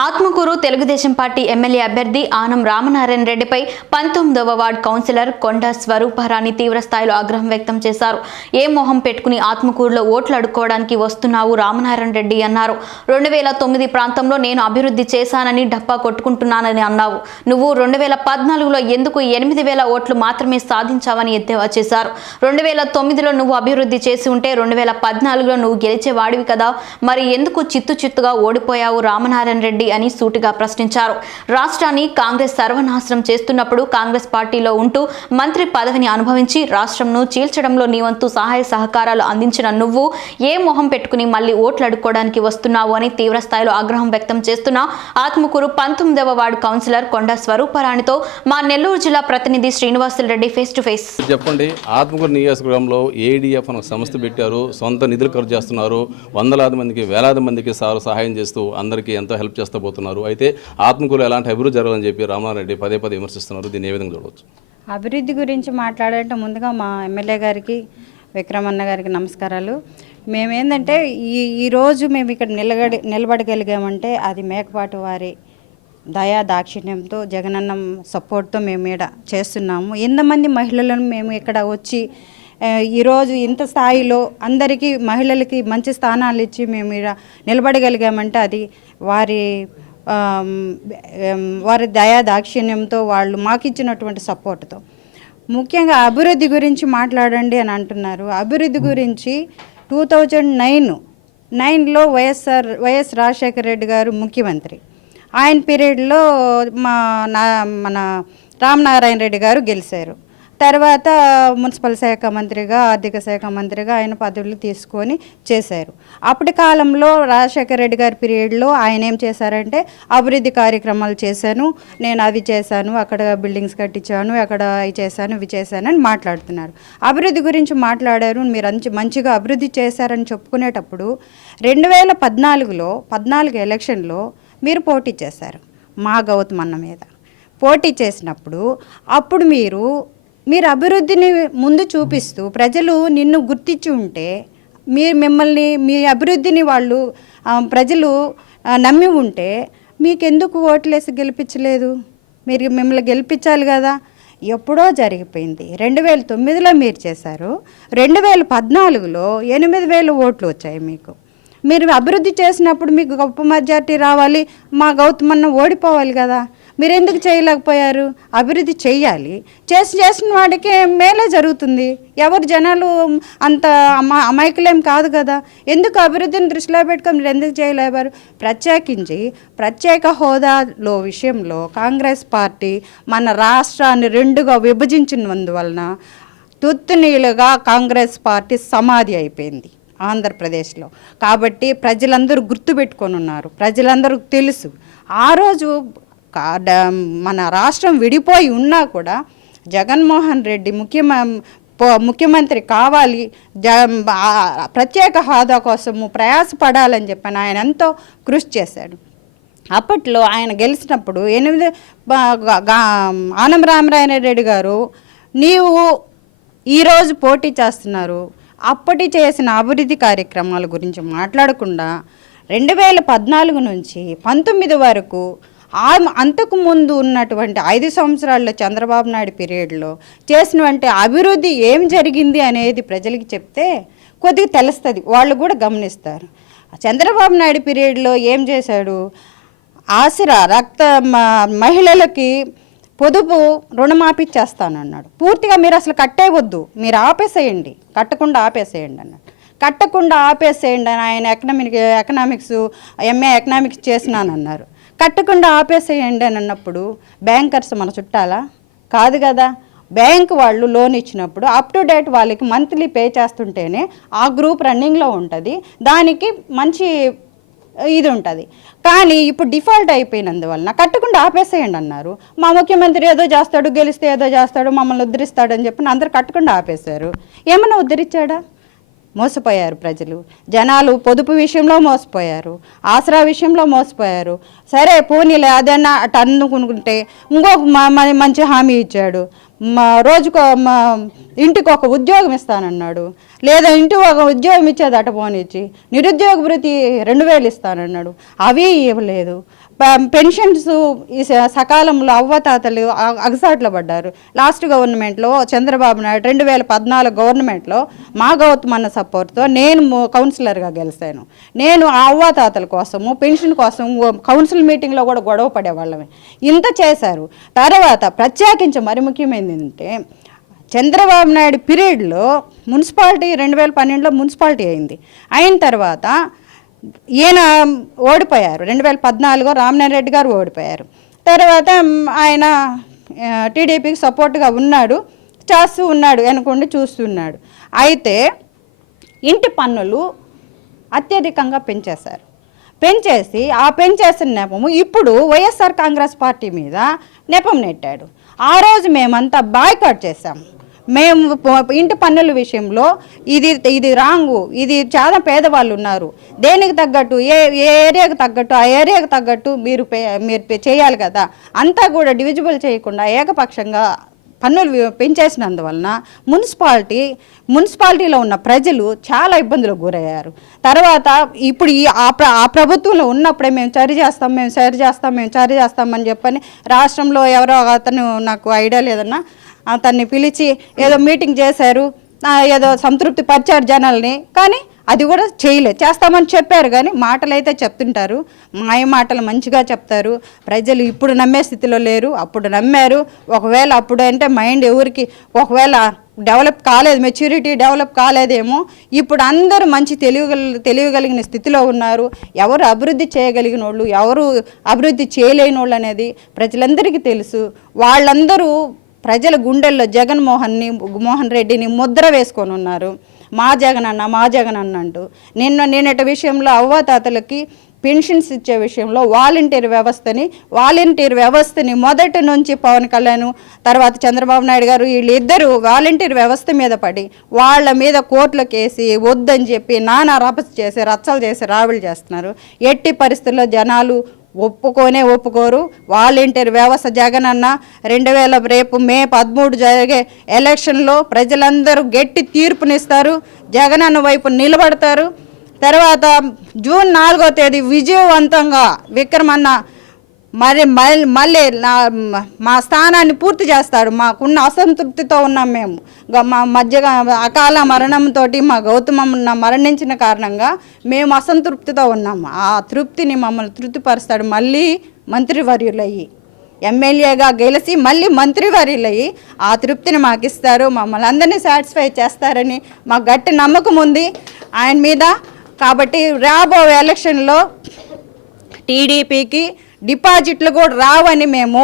Atmakur Telugu Desam party MLA అభ్యర్థి ఆనం రామనారాయణ రెడ్డిపై 19వ ward councillor కొండ స్వరూపరాణి తీవ్రస్థాయిలో ఆగ్రహం వ్యక్తం చేశారు. ఏ మొహం పెట్టుకుని ఆత్మకూరులో ఓట్లు అడుక్కోవడానికి వస్తున్నావు రామనారాయణ రెడ్డి అన్నారు. 2009 ప్రాంతంలో నేను అభివృద్ధి చేశానని డప్పా కొట్టుకుంటున్నానని అన్నావు. నువ్వు 2014లో ఎందుకు 8000 ఓట్లు మాత్రమే సాధించావని ఎద్దేవా చేశారు. 2009లో నువ్వు అభివృద్ధి చేసి ఉంటే 2014లో నువ్వు గెలిచేవాడివి కదా, మరి ఎందుకు చిత్తుగా ఓడిపోయావు రామనారాయణ రెడ్డి అని సూటిగా ప్రశ్నించారు. రాష్ట్రాన్ని కాంగ్రెస్ సర్వనాశనం చేస్తున్నప్పుడు కాంగ్రెస్ పార్టీలో ఉంటూ మంత్రి పదవిని అనుభవించి రాష్ట్రంను చీల్చడంలో నీ వంతు సహాయ సహకారాలు అందించిన నువ్వు ఏ మొహం పెట్టుకుని మళ్లీ ఓట్లు అడుక్కోవడానికి వస్తున్నావు అని తీవ్ర స్థాయిలో ఆగ్రహం వ్యక్తం చేస్తున్న ఆత్మకూరు 19వ వార్డు కౌన్సిలర్ కొండ స్వరూపరాణితో మా నెల్లూరు జిల్లా ప్రతినిధి Srinivasulu Reddy face to face. చెప్పండి, ఆత్మకూరు నియోజకవర్గంలో ఏడీఎఫ్ అనే సంస్థ పెట్టారు, సొంత నిధులు ఖర్చు చేస్తున్నారు, వందలాది మందికి వేలాది మందికి సహాయం చేస్తూ అందరికీ ఎంతో హెల్ప్ చేస్తూ పోతున్నారు. అయితే ఆత్మకూరులో ఎలాంటి అభివృద్ధి జరగాలని చెప్పి రామనారాయణ రెడ్డి పదే విమర్శిస్తున్నారు. దీన్ని ఏ విధంగా చూడవచ్చు? అభివృద్ధి గురించి మాట్లాడాలంటే ముందుగా మా ఎమ్మెల్యే గారికి విక్రమన్న గారికి నమస్కారాలు. మేమేందంటే ఈరోజు మేము ఇక్కడ నిలబడగలిగామంటే అది మేకపాటి వారి దయా దాక్షిణ్యంతో జగనన్న సపోర్ట్తో మేము ఇక్కడ చేస్తున్నాము. ఎంతమంది మహిళలను మేము ఇక్కడ వచ్చి ఈరోజు ఇంత స్థాయిలో అందరికీ మహిళలకి మంచి స్థానాలు ఇచ్చి మేము ఇక్కడ నిలబడగలిగామంటే అది వారి దయా దాక్షిణ్యంతో వాళ్ళు మాకు ఇచ్చినటువంటి సపోర్ట్తో. ముఖ్యంగా అభివృద్ధి గురించి మాట్లాడండి అని అంటున్నారు. అభివృద్ధి గురించి 2009లో వైఎస్ రాజశేఖర రెడ్డి గారు ముఖ్యమంత్రి, ఆయన పీరియడ్లో మన రామనారాయణ రెడ్డి గారు గెలిచారు. తర్వాత మున్సిపల్ శాఖ మంత్రిగా, ఆర్థిక శాఖ మంత్రిగా ఆయన పదవులు తీసుకొని చేశారు. అప్పటి కాలంలో రాజశేఖర రెడ్డి గారి పీరియడ్లో ఆయన ఏం చేశారంటే అభివృద్ధి కార్యక్రమాలు చేశాను, నేను అవి చేశాను, అక్కడ బిల్డింగ్స్ కట్టించాను, అక్కడ అవి చేశాను, ఇవి చేశాను అని మాట్లాడుతున్నారు. అభివృద్ధి గురించి మాట్లాడారు, మీరు మంచిగా అభివృద్ధి చేశారని చెప్పుకునేటప్పుడు 2014 ఎలక్షన్లో మీరు పోటీ చేశారు మా గౌతమ్ అన్న మీద. పోటీ చేసినప్పుడు అప్పుడు మీరు అభివృద్ధిని ముందు చూపిస్తూ ప్రజలు నిన్ను గుర్తించి ఉంటే మిమ్మల్ని మీ అభివృద్ధిని ప్రజలు నమ్మి ఉంటే మీకెందుకు ఓట్లేసి గెలిపించలేదు? మిమ్మల్ని గెలిపించాలి కదా. ఎప్పుడో జరిగిపోయింది. 2009లో మీరు చేశారు, 2014లో 8000 ఓట్లు వచ్చాయి మీకు. మీరు అభివృద్ధి చేసినప్పుడు మీకు గొప్ప మెజార్టీ రావాలి, మా గౌతమన్న ఓడిపోవాలి కదా. మీరు ఎందుకు చేయలేకపోయారు? అభివృద్ధి చేయాలి, చేసిన వాడికి మేలే జరుగుతుంది. ఎవరు జనాలు అంత అమాయకులేం కాదు కదా. ఎందుకు అభివృద్ధిని దృష్టిలో పెట్టుకొని మీరు ఎందుకు చేయలేపారు? ప్రత్యేకించి ప్రత్యేక హోదాలో విషయంలో కాంగ్రెస్ పార్టీ మన రాష్ట్రాన్ని 2గా విభజించినందువలన తుత్తునీలుగా కాంగ్రెస్ పార్టీ సమాధి అయిపోయింది ఆంధ్రప్రదేశ్లో. కాబట్టి ప్రజలందరూ గుర్తుపెట్టుకొని ఉన్నారు, ప్రజలందరూ తెలుసు. ఆ రోజు మన రాష్ట్రం విడిపోయి ఉన్నా కూడా జగన్మోహన్ రెడ్డి ముఖ్యమంత్రి కావాలి, ప్రత్యేక హోదా కోసము ప్రయాసపడాలని చెప్పని ఆయన ఎంతో కృషి చేశాడు. అప్పట్లో ఆయన గెలిచినప్పుడు ఆనం రామనారాయణ రెడ్డి గారు నీవు ఈరోజు పోటీ చేస్తున్నారు, అప్పటి చేసిన అభివృద్ధి కార్యక్రమాల గురించి మాట్లాడకుండా 2014 నుంచి 19 వరకు అంతకు ముందు ఉన్నటువంటి 5 సంవత్సరాల్లో చంద్రబాబు నాయుడు పీరియడ్లో చేసినటువంటి అభివృద్ధి ఏం జరిగింది అనేది ప్రజలకి చెప్తే కొద్దిగా తెలుస్తుంది, వాళ్ళు కూడా గమనిస్తారు. చంద్రబాబు నాయుడు పీరియడ్లో ఏం చేశాడు? ఆసరా మహిళలకి పొదుపు రుణమాఫీ చేస్తానన్నాడు. పూర్తిగా మీరు అసలు కట్టేవద్దు, మీరు ఆపేసేయండి, కట్టకుండా ఆపేసేయండి అన్నాడు. కట్టకుండా ఆపేసేయండి అని ఆయన ఎకనామిక్స్ ఎంఏ ఎకనామిక్స్ చేసినానన్నారు. కట్టకుండా ఆపేసేయండి అని అన్నప్పుడు బ్యాంకర్స్ మన చుట్టాలా? కాదు కదా. బ్యాంక్ వాళ్ళు లోన్ ఇచ్చినప్పుడు అప్ టు డేట్ వాళ్ళకి మంత్లీ పే చేస్తుంటేనే ఆ గ్రూప్ రన్నింగ్లో ఉంటుంది, దానికి మంచి ఇది ఉంటుంది. కానీ ఇప్పుడు డిఫాల్ట్ అయిపోయినందువలన కట్టకుండా ఆపేసేయండి అన్నారు. మా ముఖ్యమంత్రి ఏదో చేస్తాడు, గెలిస్తే ఏదో చేస్తాడు, మమ్మల్ని ఉద్ధరిస్తాడని చెప్పి అందరు కట్టకుండా ఆపేశారు. ఏమన్నా ఉద్ధరించాడా? మోసపోయారు ప్రజలు. జనాలు పొదుపు విషయంలో మోసపోయారు, ఆసరా విషయంలో మోసపోయారు. సరే పోనీలే అదన్నా అటు అనుకుంటే ఇంకొక మంచి హామీ ఇచ్చాడు, ఇంటికి ఒక ఉద్యోగం ఇస్తానన్నాడు, లేదా ఇంటి ఒక ఉద్యోగం ఇచ్చేది అట పోనిచ్చి నిరుద్యోగ భృతి 2000 ఇస్తానన్నాడు, అవి ఇవ్వలేదు. పెన్షన్స్ ఈ సకాలంలో అవ్వతాతలు అగసాట్లో పడ్డారు. లాస్ట్ గవర్నమెంట్లో చంద్రబాబు నాయుడు 2014 గవర్నమెంట్లో మా గౌతమ్ అన్న సపోర్ట్తో నేను కౌన్సిలర్గా గెలిచాను. నేను ఆ అవ్వతాతల కోసము పెన్షన్ కోసం కౌన్సిల్ మీటింగ్లో కూడా గొడవ పడేవాళ్ళమే. ఇంత చేశారు. తర్వాత ప్రత్యేకించి మరి ముఖ్యమైనది ఏంటంటే చంద్రబాబు నాయుడు పీరియడ్లో మున్సిపాలిటీ 2012లో మున్సిపాలిటీ అయిన తర్వాత ఈయన ఓడిపోయారు. 2014 రామనారాయణ రెడ్డి గారు ఓడిపోయారు. తర్వాత ఆయన టీడీపీకి సపోర్ట్గా ఉన్నాడు, చేస్తూ ఉన్నాడు, వెనకుండి చూస్తున్నాడు. అయితే ఇంటి పన్నులు అత్యధికంగా పెంచేసి ఆ పెంచేసిన నెపము ఇప్పుడు వైఎస్ఆర్ కాంగ్రెస్ పార్టీ మీద నెపం నెట్టాడు. ఆ రోజు మేమంతా బాయ్కాట్ చేశాము. మేము ఇంటి పన్నుల విషయంలో ఇది రాంగు, ఇది చాలా పేదవాళ్ళు ఉన్నారు, దేనికి తగ్గట్టు ఏ ఏరియాకి తగ్గట్టు ఆ ఏరియాకి తగ్గట్టు మీరు చేయాలి కదా, అంతా కూడా డివిజిబుల్ చేయకుండా ఏకపక్షంగా పన్నులు పెంచేసినందువలన మున్సిపాలిటీలో ఉన్న ప్రజలు చాలా ఇబ్బందులకు గురయ్యారు. తర్వాత ఇప్పుడు ఆ ప్రభుత్వంలో ఉన్నప్పుడే మేము చర్య చేస్తామని చెప్పని రాష్ట్రంలో ఎవరో అతను నాకు ఐడియా లేదన్నా అతన్ని పిలిచి ఏదో మీటింగ్ చేశారు, ఏదో సంతృప్తి పరిచారు జనాల్ని. కానీ అది కూడా చేస్తామని చెప్పారు. కానీ మాటలు అయితే చెప్తుంటారు, మాయ మాటలు మంచిగా చెప్తారు. ప్రజలు ఇప్పుడు నమ్మే స్థితిలో లేరు, అప్పుడు నమ్మారు. ఒకవేళ అప్పుడు అంటే మైండ్ ఎవరికి ఒకవేళ డెవలప్ కాలేదు, మెచ్యూరిటీ డెవలప్ కాలేదేమో. ఇప్పుడు అందరూ మంచి తెలియగలిగిన స్థితిలో ఉన్నారు. ఎవరు అభివృద్ధి చేయగలిగిన వాళ్ళు, ఎవరు అభివృద్ధి చేయలేని వాళ్ళు అనేది ప్రజలందరికీ తెలుసు. వాళ్ళందరూ ప్రజల గుండెల్లో మోహన్ రెడ్డిని ముద్ర వేసుకొని ఉన్నారు. మా జగన్ అన్న అంటూ నిన్నటి విషయంలో అవ్వాతాతలకి పెన్షన్స్ ఇచ్చే విషయంలో వాలంటీర్ వ్యవస్థని మొదటి నుంచి పవన్ కళ్యాణ్ తర్వాత చంద్రబాబు నాయుడు గారు వీళ్ళిద్దరూ వాలంటీర్ వ్యవస్థ మీద పడి వాళ్ళ మీద కోర్టులకు వేసి వద్దని చెప్పి నానా రచ్చలు చేసి రావిళ్ళు చేస్తున్నారు. ఎట్టి పరిస్థితుల్లో జనాలు ఒప్పుకోరు. వాలంటీర్ వ్యవస్థ జగన్ అన్న రేపు మే 13 జరిగే ఎలక్షన్లో ప్రజలందరూ గట్టి తీర్పునిస్తారు, జగన్ అన్న వైపు నిలబడతారు. తర్వాత జూన్ 4వ తేదీ విజయవంతంగా విక్రమన్న మళ్ళీ మా స్థానాన్ని పూర్తి చేస్తాడు. మాకున్న అసంతృప్తితో ఉన్నాం మేము. మా మధ్యగా అకాల మరణంతో మా గౌతమన్న మరణించిన కారణంగా మేము అసంతృప్తితో ఉన్నాము. ఆ తృప్తిని మమ్మల్ని తృప్తిపరుస్తాడు. మళ్ళీ మంత్రివర్యులయ్యి ఎమ్మెల్యేగా గెలిచి మళ్ళీ మంత్రివర్యులయ్యి ఆ తృప్తిని మాకు ఇస్తారు, మమ్మల్ని అందరినీ సాటిస్ఫై చేస్తారని మాకు గట్టి నమ్మకం ఉంది ఆయన మీద. కాబట్టి రాబోయే ఎలక్షన్లో టీడీపీకి డిపాజిట్లు కూడా రావని మేము